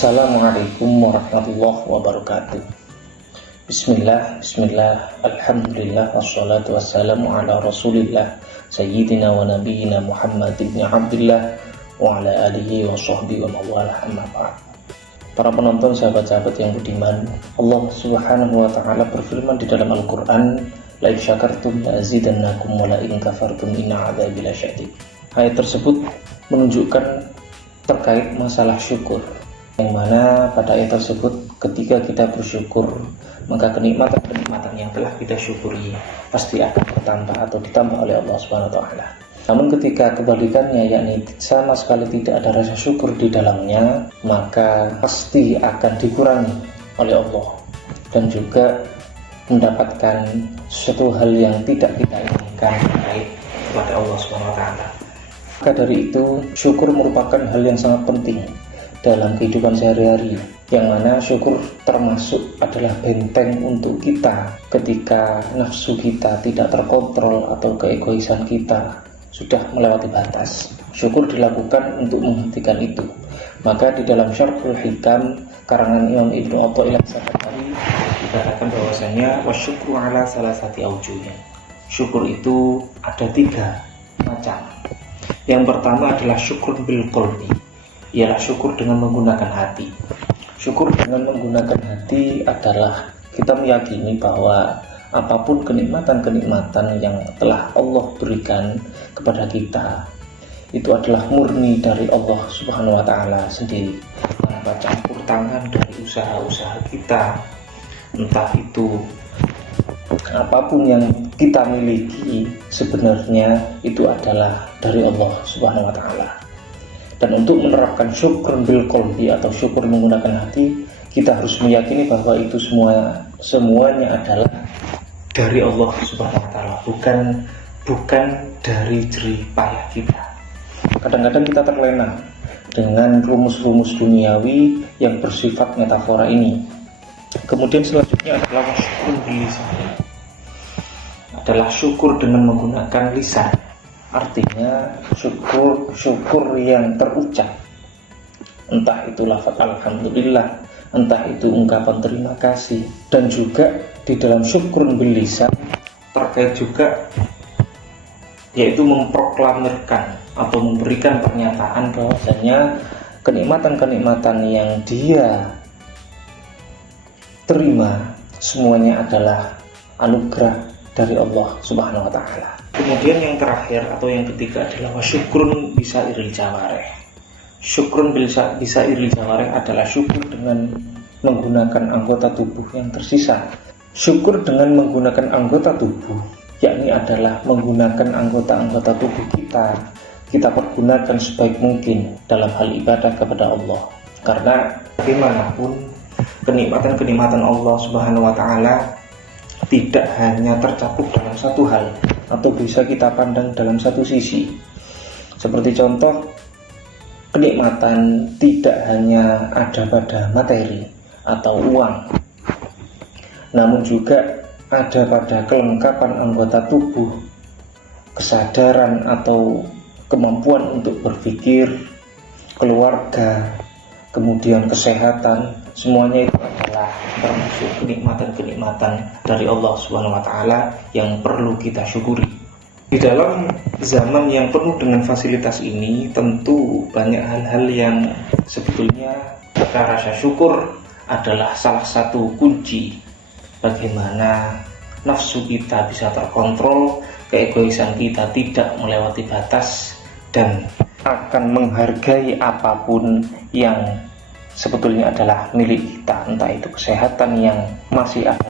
Assalamualaikum warahmatullahi wabarakatuh. Bismillah, alhamdulillah, wassalatu wassalamu ala rasulillah Sayyidina wa nabiyina Muhammad ibn Abdullah wa ala alihi wa sahbihi wa mawalah amma ba'd. Para penonton, sahabat-sahabat yang budiman, Allah subhanahu wa ta'ala berfirman di dalam Al-Quran, la in syakartum la azidannakum wa la in kafartum inna adzabi lasyadid. Ayat tersebut menunjukkan terkait masalah syukur, yang mana pada ayat tersebut ketika kita bersyukur, maka kenikmatan-kenikmatan yang telah kita syukuri pasti akan bertambah atau ditambah oleh Allah Subhanahu wa taala. Namun ketika kebalikannya, yakni sama sekali tidak ada rasa syukur di dalamnya, maka pasti akan dikurangi oleh Allah dan juga mendapatkan suatu hal yang tidak kita inginkan terkait kepada Allah Subhanahu wa taala. Maka dari itu, syukur merupakan hal yang sangat penting dalam kehidupan sehari-hari, yang mana syukur termasuk adalah benteng untuk kita ketika nafsu kita tidak terkontrol atau keegoisan kita sudah melewati batas. Syukur dilakukan untuk menghentikan itu. Maka di dalam Syarhul Hikam karangan Imam Ibnu Athaillah As-Sakandari dikatakan bahwasanya wasyukru ala salasati aujuhin. Syukur itu ada 3 macam. Yang pertama adalah syukur bil qalbi, ialah syukur dengan menggunakan hati. Syukur dengan menggunakan hati adalah kita meyakini bahwa apapun kenikmatan-kenikmatan yang telah Allah berikan kepada kita, itu adalah murni dari Allah Subhanahu wa taala sendiri, tanpa campur tangan dari usaha-usaha kita. Entah itu apapun yang kita miliki, sebenarnya itu adalah dari Allah Subhanahu wa taala. Dan untuk menerapkan syukur bil qalbi atau syukur menggunakan hati, kita harus meyakini bahwa itu semuanya adalah dari Allah Subhanahu wa taala, bukan dari jerih payah kita. Kadang-kadang kita terlena dengan rumus-rumus duniawi yang bersifat metafora ini. Kemudian selanjutnya adalah syukur bil lisan, adalah syukur dengan menggunakan lisan. Artinya syukur yang terucap, entah itu lafaz alhamdulillah, entah itu ungkapan terima kasih. Dan juga di dalam syukur bil lisan terkait juga, yaitu memproklamirkan atau memberikan pernyataan bahwasanya kenikmatan-kenikmatan yang dia terima semuanya adalah anugerah dari Allah Subhanahu wa taala. Kemudian yang terakhir atau yang ketiga adalah wasyukrun bisairil jawarih. Syukrun bisairil jawarih adalah syukur dengan menggunakan anggota tubuh yang tersisa. Syukur dengan menggunakan anggota tubuh, yakni adalah menggunakan anggota-anggota tubuh kita pergunakan sebaik mungkin dalam hal ibadah kepada Allah. Karena bagaimanapun kenikmatan-kenikmatan Allah Subhanahu wa taala tidak hanya tercakup dalam satu hal atau bisa kita pandang dalam satu sisi. Seperti contoh, kenikmatan tidak hanya ada pada materi atau uang, namun juga ada pada kelengkapan anggota tubuh, kesadaran atau kemampuan untuk berpikir, keluarga, kemudian kesehatan. Semuanya itu adalah termasuk kenikmatan-kenikmatan dari Allah Subhanahu wa taala yang perlu kita syukuri. Di dalam zaman yang penuh dengan fasilitas ini, tentu banyak hal-hal yang sebetulnya rasa syukur adalah salah satu kunci bagaimana nafsu kita bisa terkontrol, keegoisan kita tidak melewati batas, dan akan menghargai apapun yang sebetulnya adalah milik kita, entah itu kesehatan yang masih ada